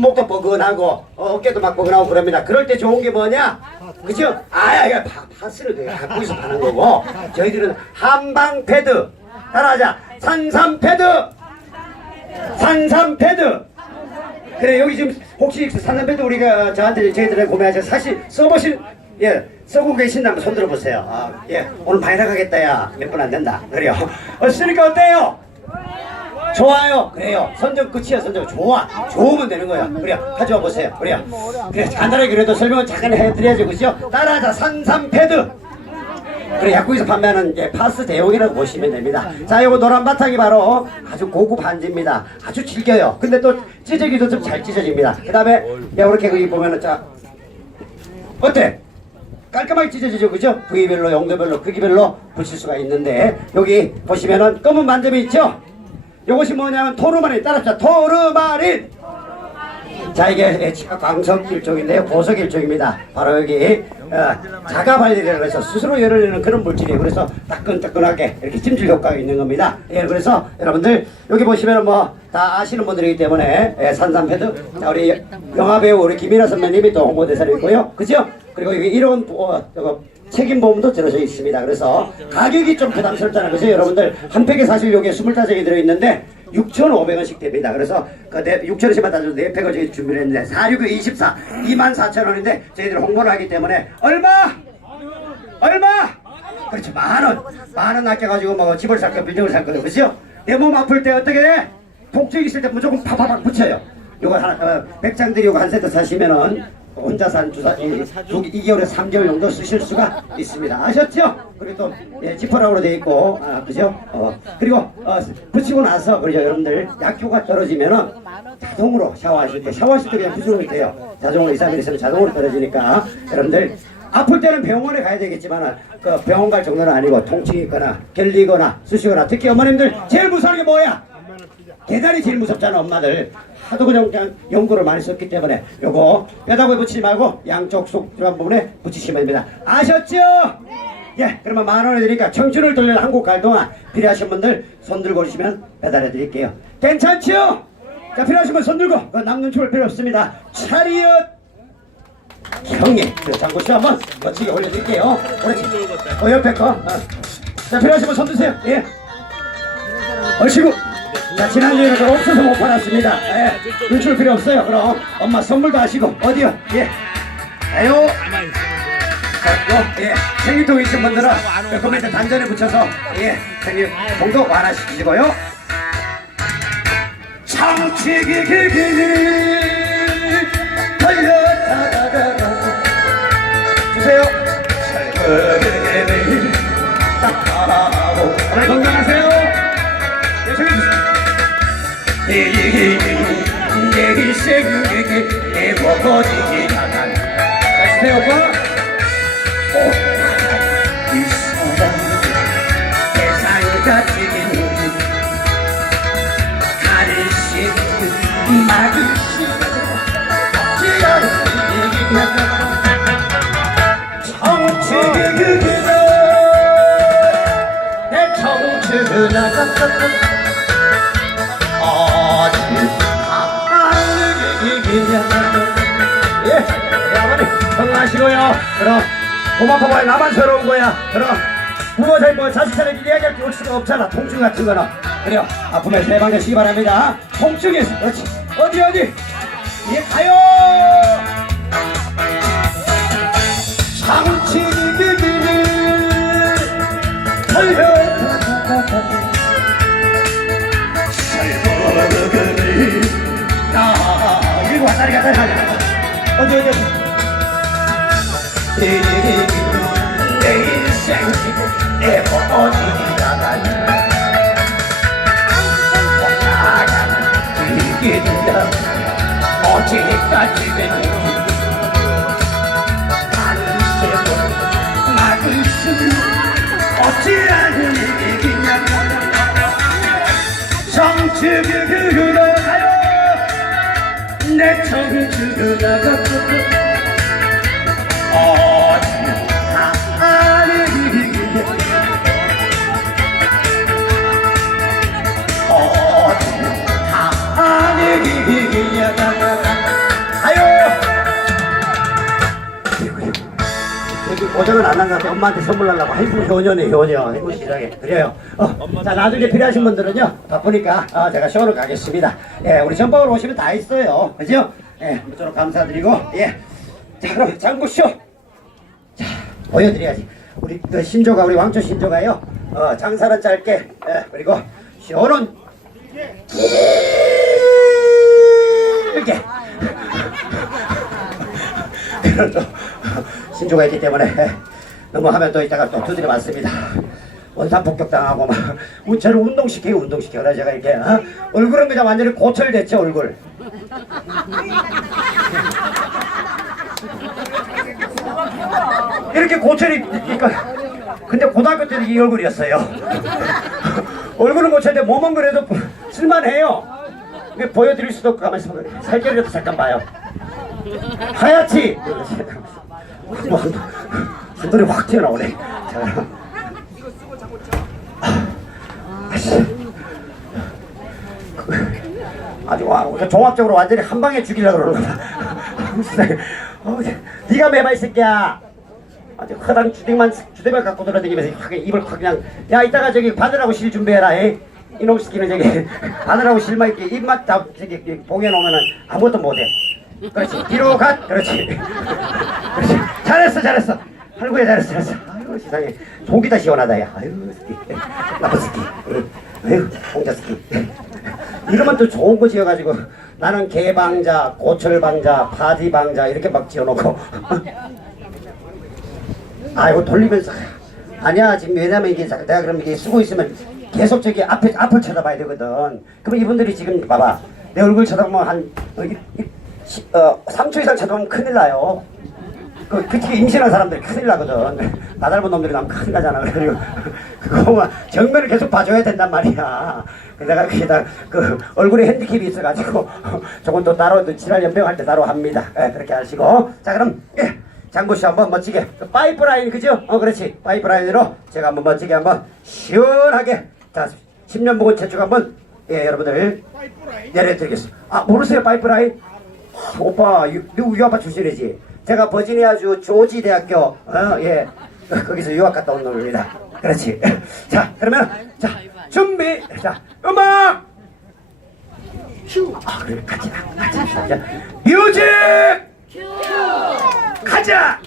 손목도 뻐근하고 어, 어깨도 막 뻐근하고 그럽니다. 그럴 때 좋은 게 뭐냐? 그죠? 아야, 야, 파, 파스를 갖고 있어 파는 거고 저희들은 한방 패드 따라하자 산삼 패드 산삼 패드 그래 여기 지금 혹시 산삼 패드 우리가 저한테 저희들에 구매하셔 사실 써보신 예 쓰고 계신다면 손 들어보세요. 아, 예 오늘 많이 나가겠다 야몇 분 안 된다 그래요. 어, 쓰니까 어때요? 좋아요. 그래요. 선정 끝이야, 선정. 좋아. 좋으면 되는 거야. 그래요. 가져와 보세요. 그래요. 그래, 간단하게 그래도 설명을 잠깐 해드려야죠. 그죠? 따라하자. 산삼 패드. 그래, 약국에서 판매하는 예, 파스 대용이라고 보시면 됩니다. 자, 요거 노란 바탕이 바로 아주 고급 반지입니다. 아주 질겨요. 근데 또 찢어지기도 좀 잘 찢어집니다. 그 다음에, 야, 이렇게 여기 보면은, 자, 어때? 깔끔하게 찢어지죠, 그죠? 부위별로, 용도별로, 크기별로 붙일 수가 있는데, 여기 보시면은 검은 반점이 있죠? 이것이 뭐냐면 토르마린 따라합시다. 토르마린. 자 이게 광석 일종인데요. 보석 일종입니다. 바로 여기 어, 자가발리라고 해서 스스로 열을 내는 그런 물질이에요. 그래서 따끈따끈하게 이렇게 찜질 효과가 있는 겁니다. 예 그래서 여러분들 여기 보시면 뭐 다 아시는 분들이기 때문에 예, 산삼패드 자 우리 영화배우 우리 김이나 선배님이 또 홍보대사로 있고요. 그죠? 그리고 여기 이런 어, 책임보험도 들어져 있습니다. 그래서 가격이 좀 부담스럽잖아요. 그래서 여러분들 한 팩에 사실 여기에 25팩이 들어있는데 6,500원씩 됩니다. 그래서 그 6,000원씩만 따져도 4팩을 저희 준비를 했는데 469 24 24,000원인데 저희들 홍보를 하기 때문에 얼마? 얼마? 그렇죠. 만 원. 만원 아껴가지고 뭐 집을 살 거, 빌딩을 살 거예요. 그죠? 내 몸 아플 때 어떻게 해? 통증 있을 때 무조건 팍팍팍 붙여요. 요거 하나, 어, 백장들이 요거 한 세트 사시면은 혼자 산 주사, 이, 두, 2개월에 3개월 정도 쓰실 수가 있습니다. 아셨죠? 그리고 또, 예, 지퍼락으로 되어 있고, 아, 그죠? 어, 그리고, 어, 붙이고 나서, 그죠? 여러분들, 약효가 떨어지면은 자동으로 샤워하실 때, 샤워하실 때 그냥 붙이면 돼요. 자동으로 2, 3일 있으면 자동으로 떨어지니까, 여러분들, 아플 때는 병원에 가야 되겠지만, 그 병원 갈 정도는 아니고, 통증이 있거나, 결리거나, 쑤시거나, 특히 어머님들, 제일 무서운 게 뭐야? 계단이 제일 무섭잖아 엄마들 하도 그냥, 그냥 연구를 많이 썼기 때문에 요거 뼈다구에 붙이지 말고 양쪽 속 들어간 부분에 붙이시면 됩니다. 아셨죠? 예 그러면 만 원을 드리니까 청춘을 돌려 한국 갈 동안 필요하신 분들 손 들고 오시면 배달해 드릴게요. 괜찮죠? 자 필요하신 분 손 들고 그 남는 줄 필요 없습니다. 차리엇 형님 그 장구씨 한번 멋지게 올려드릴게요. 그렇지 어 옆에 거. 어. 자 필요하신 분 손 드세요. 예. 얼씨구 자 지난주에는 없어서 못 팔았습니다. 예 눈출 필요 없어요. 그럼 엄마 선물도 하시고 어디요? 예. 아유 자, 요, 예, 생리통 있으신 분들은 요 밑에 단전에 붙여서 예, 생리통도 완화시키시고요. 참치기기기 달려다가가 주세요. 건강하세요. 네, 저기 주세요 내 일 생에게 내 먹어지기 나간 가시세요 오빠 이 사람 세상이 가지긴 가르시 막으시 청춘이구나 내 청춘아 어 예, 예 어머니 건강하시고요. 그럼 고마 파봐야 나만 서러운 거야. 그럼 부모 저희 뭐 자식 차례 이야기할 게올 수가 없잖아. 통증 같은 거는. 그래요. 아픔에서 예방되시기 바랍니다. 통증에서 그렇지. 어디 어디? 예 가요! 상치기기를 살려 아 이리고 왔다리 갔다리. 가자 어디 어디 어디? 내 인생 어찌하는 일이냐 가요 내 정치그러가 어디 가리기냐. 어디 가리기냐 고장은 안난것 같아. 엄마한테 선물하려고. 아이고, 효녀네, 효녀. 아이고, 시장에. 그래요. 어, 자, 나중에 필요하신 분들은요, 바쁘니까, 어, 제가 쇼를 가겠습니다. 예, 우리 전방으로 오시면 다 있어요. 그죠? 예, 무쪼록 감사드리고, 예. 자, 그럼 장구쇼. 자, 보여드려야지. 우리 그 신조가, 우리 왕초 신조가요, 어, 장사는 짧게, 예, 그리고 쇼는 길게. 또 신조가 있기 때문에 너무 하면 또 이따가 또 두드려 맞습니다. 원산 폭격당하고 막 우체를 운동시키고 운동시켜라 제가 이렇게 어? 얼굴은 그냥 완전히 고철됐죠 얼굴. 이렇게 고철이 그러니까 근데 고등학교 때는 이 얼굴이었어요. 얼굴은 고철인데 몸은 그래도 쓸만해요. 보여드릴 수도 없고 가만히 살결이라도 잠깐 봐요. 하얗지. 뭐, 순돌이 확 튀어나오네. 자, 아씨. 아주 와, 우리가 종합적으로 완전히 한 방에 죽이려고 그러는 거다. 어, 네가 이 새끼야. 아주 허당 주댕만 주댕만 갖고 돌아다니면서 확 입을 확 그냥 야 이따가 저기 바늘하고 실 준비해라. 에? 이놈 새끼는 저기 바늘하고 실만 이렇게 입맛 다 저기 봉해 놓으면은 아무것도 못해. 그렇지 뒤로 가. 그렇지. 그렇지. 잘했어 잘했어. 할구야 잘했어 잘했어. 아이고 세상에 속이 다 시원하다 야. 아이고 새끼 나쁜. 응. 아이고 홍자 새끼. 이러면 또 좋은 거 지어가지고 나는 개방자, 고철방자, 파디방자 이렇게 막 지어놓고 아이고 돌리면서 아니야 지금 왜냐면 이게 자- 내가 그럼 이게 쓰고 있으면 계속 저기 앞에 앞을 쳐다봐야 되거든. 그럼 이분들이 지금 봐봐 내 얼굴 쳐다보면 한 어, 시- 어, 3초 이상 쳐다보면 큰일 나요. 그, 특히 임신한 사람들 큰일 나거든. 나 닮은 놈들이 나면 큰일 나잖아. 그래가지고, 그거만 정면을 계속 봐줘야 된단 말이야. 내가 거기다 그 얼굴에 핸디캡이 있어가지고, 조금 또 따로 또 지랄 연병할 때 따로 합니다. 예, 그렇게 하시고. 자, 그럼, 예. 장구 씨 한번 멋지게. 그 파이프라인, 그죠? 어, 그렇지. 파이프라인으로 제가 한번 멋지게 한번 시원하게. 자, 10년 묵은 채축 한번, 예, 여러분들. 내려드리겠습니다. 아, 모르세요, 파이프라인? 오빠 유, 누구 유학파 출신이지? 제가 버지니아주 조지 대학교 어, 예 거기서 유학 갔다 온 놈입니다. 그렇지. 자 그러면 자 준비 자 음악 큐. 아 그래 같이 가, 같이 가. 자 뮤직 가자.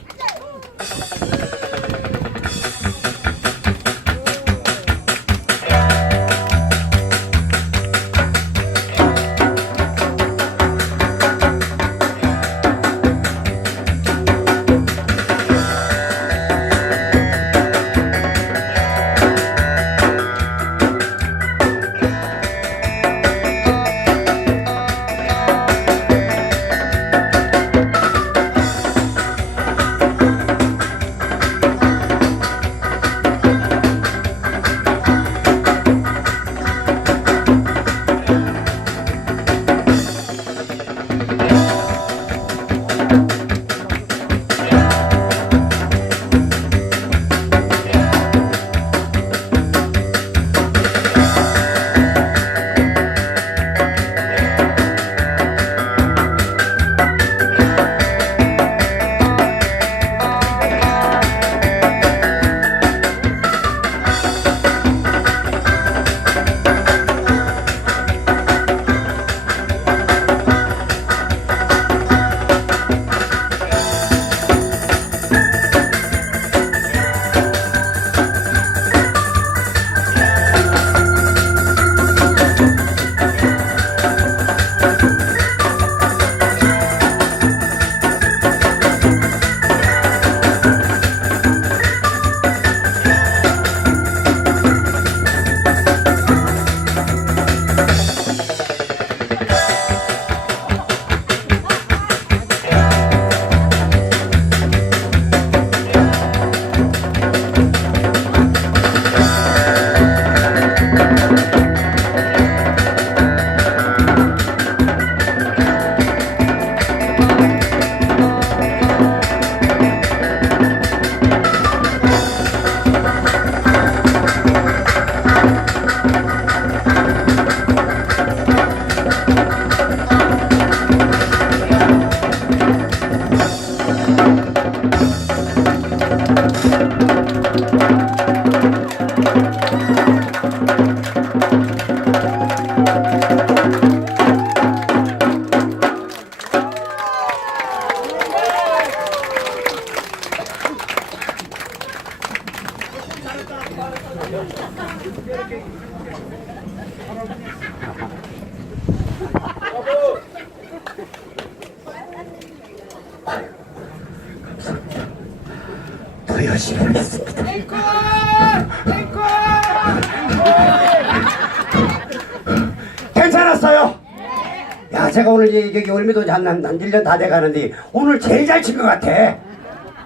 이- 여기 올미도 한, 한, 한 1년 다 돼가는데 오늘 제일 잘 친 것 같아.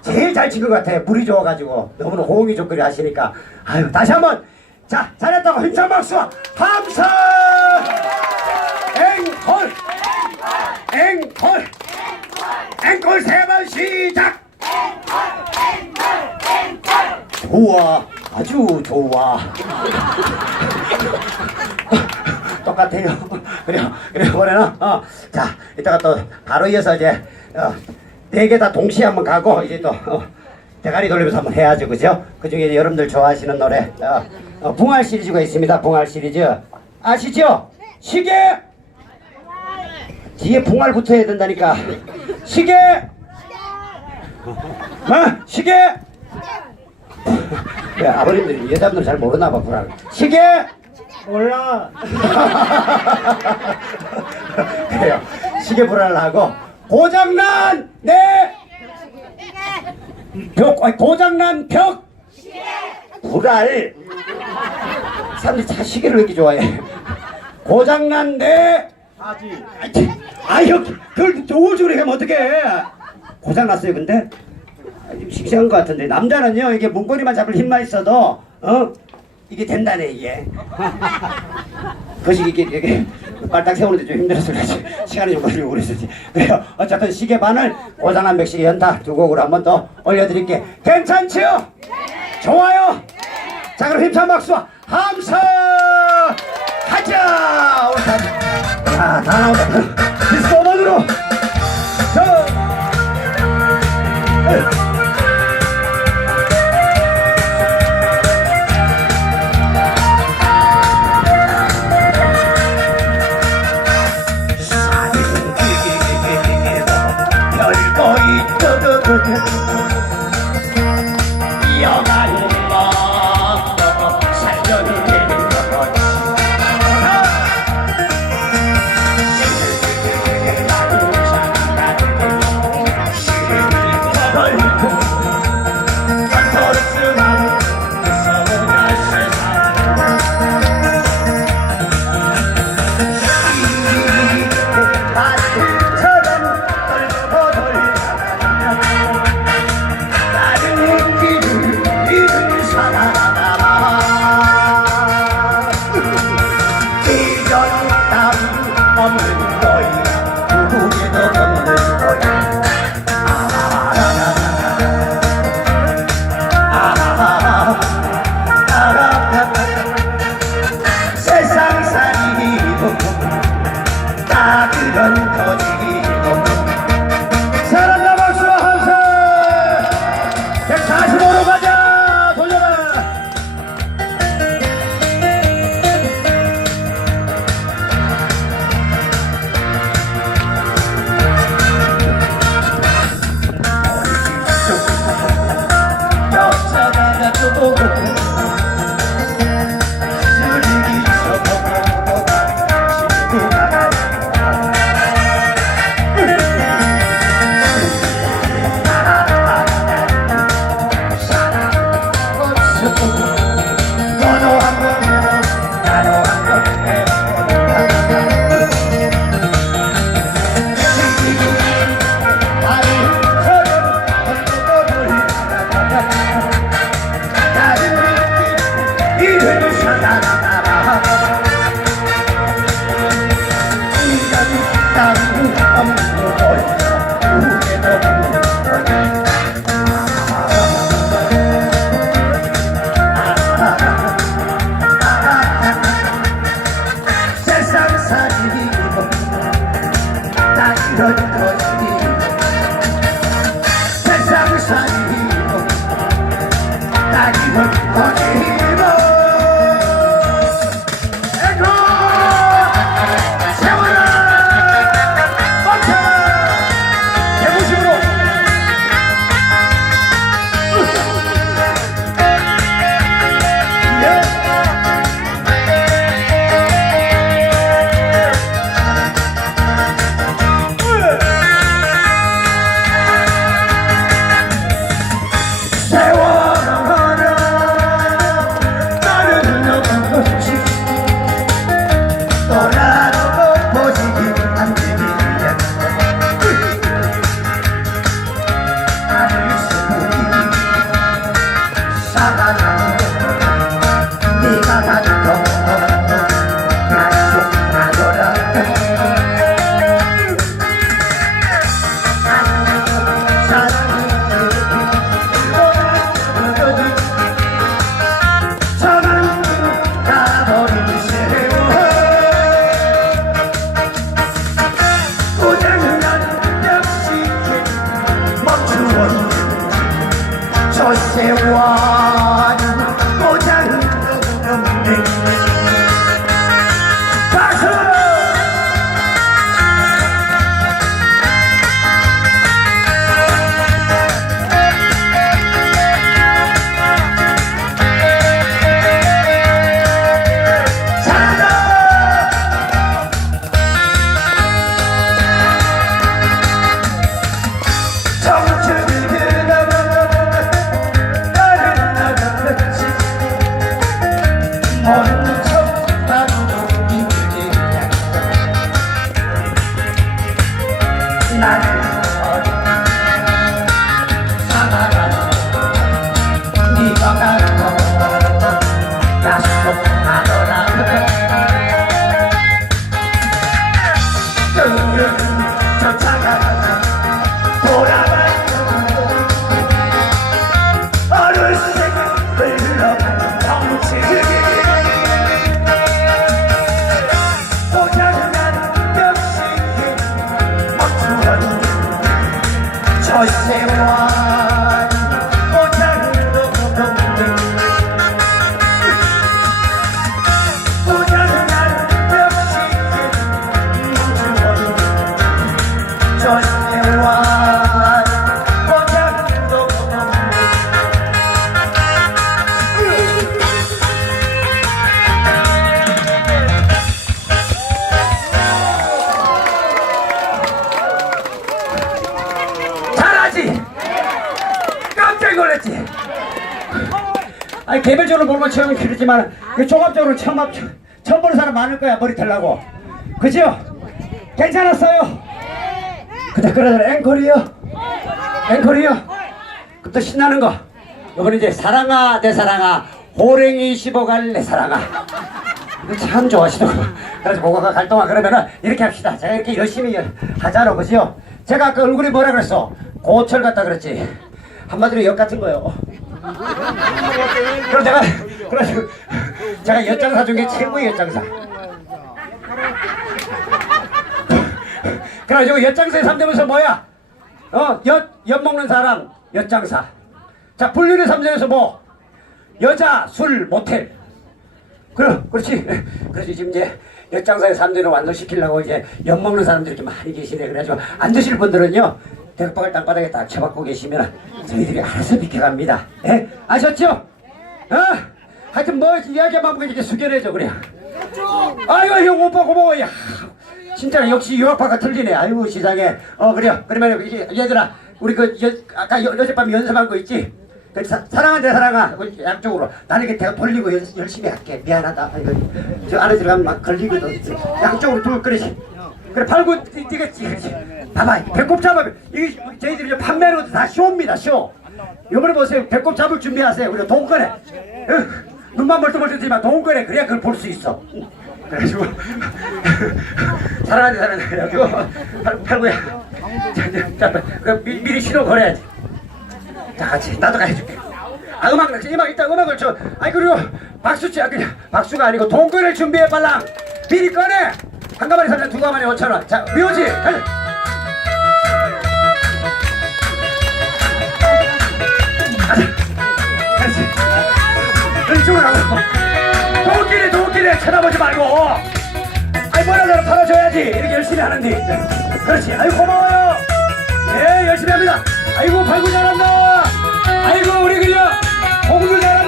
제일 잘 친 것 같아. 물이 좋아가지고. 너무나 호응이 좋거리 하시니까. 아유 다시 한번. 자 잘했다고 힘찬 박수. 함성 앵콜! 앵콜! 앵콜 세 번 시작! 좋아. 아주 좋아 똑같아요. 그래요. 그래요. 이번에는 어, 자 이따가 또 바로 이어서 이제 어, 네개 다 동시에 한번 가고 이제 또 어, 대가리 돌리면서 한번 해야죠, 그죠? 그 중에 여러분들 좋아하시는 노래 어, 어, 붕알 시리즈가 있습니다. 붕알 시리즈 아시죠? 시계 뒤에 붕알 붙어야 된다니까. 시계 어? 시계 야, 아버님들이 여자분들 잘 모르나 봐, 붕알. 시계 몰라. 그래요. 시계 불안을 하고 고장난 내 벽, 아니, 고장난 벽 불알. 사람들이 다 시계를 왜 이렇게 좋아해? 고장난 내 아직. 아유, 그걸 좋은 식으로 하면 어떡해? 고장났어요, 근데? 아, 좀 싱싱한 것 같은데. 남자는요, 이게 문고리만 잡을 힘만 있어도, 어? 이게 된다네, 이게. 그것이 이게, 이게, 빨딱 세우는데 좀 힘들어서 그렇지. 시간이 좀 걸리고 그랬었지. 그래요. 어쨌든 시계 반을 고장난 백시계 연타 두 곡으로 한 번 더 올려드릴게. 괜찮지요? 좋아요? 자, 그럼 힘찬 박수, 함성! 하자! 오늘 다, 자, 다 나온다. 모드로! 것이 าตานาดีตาตา 놀랐지? 아니 개별적으로 보면 처음에 그렇지만 그 종합적으로 처음 합- 처음 보는 사람 많을 거야 머리 털라고 그죠? 괜찮았어요? 근데 그러잖아 앵콜이요 앵콜이요 또 신나는 거 이번에 이제 사랑아 내 사랑아 호랭이 씹어갈 내 사랑아 참 좋아하시더라고 그래서 그거가 갈동아 그러면은 이렇게 합시다 제가 이렇게 열심히 하자로 그죠? 제가 아까 얼굴이 뭐라 그랬어? 고철 같다 그랬지 한마디로 역 같은 거요 그럼 제가 그래서 제가 엿장사 중에 최고의 엿장사 그래가지고 엿장사의 3대면서 뭐야? 어, 엿, 엿 먹는 사람, 엿장사. 자, 불륜의 3대에서 뭐? 여자, 술, 모텔. 그래, 그렇지. 그래서 지금 이제 엿장사의 3대를 완성시키려고 이제 엿 먹는 사람들이 이렇게 많이 계시네. 그래가지고 안 드실 분들은요, 대박을 땅바닥에 딱 쳐박고 계시면 저희들이 알아서 비켜갑니다. 예? 아셨죠? 어? 하여튼 뭐 이야기만 보고 이렇게 숙연해져, 그래. 아이고, 형 오빠 고마워. 야. 진짜 역시 유학파가 틀리네. 아이고 세상에. 어 그래요. 그러면 이제 얘들아, 우리 그 여, 아까 여, 어젯밤 연습한 거 있지? 그 사, 사랑아. 우리 양쪽으로. 나는 이렇게 대가 돌리고 연, 열심히 할게. 미안하다. 이거 저 안에 들어가면 막 걸리거든. 양쪽으로 둘 그러지. 그래 팔고 뛰겠지. 그렇지. 봐봐. 배꼽 잡아. 이게 저희들이 이제 판매하는 것도 다 쇼입니다. 쇼. 이번에 보세요. 배꼽 잡을 준비하세요. 꺼내. 응? 눈만 멀뚱멀뚱하지만 돈 꺼내. 그래야 그걸 볼 수 있어. 그래가지고 사랑하는 사람 그래가지고 팔, 팔고야 자, 자, 그 미, 미리 신호 걸어야지 자 같이 나도 가해줄게 아 음악 음악 일단 음악을 쳐 아니 그리고 박수 치 아, 그냥 박수가 아니고 동권을 준비해 빨랑 미리 꺼내 한 가마리 삼천 두 가마리 오천 원자 뮤직 가자 가자. 가자. 이쪽으로 가고 도끼리 도끼리 쳐다보지 말고. 아이 뭐라도 팔아줘야지. 이렇게 열심히 하는데. 그렇지. 아이 고마워요. 네 열심히 합니다. 아이고 발구 잘한다. 아이고 우리 그녀. 공주 잘한다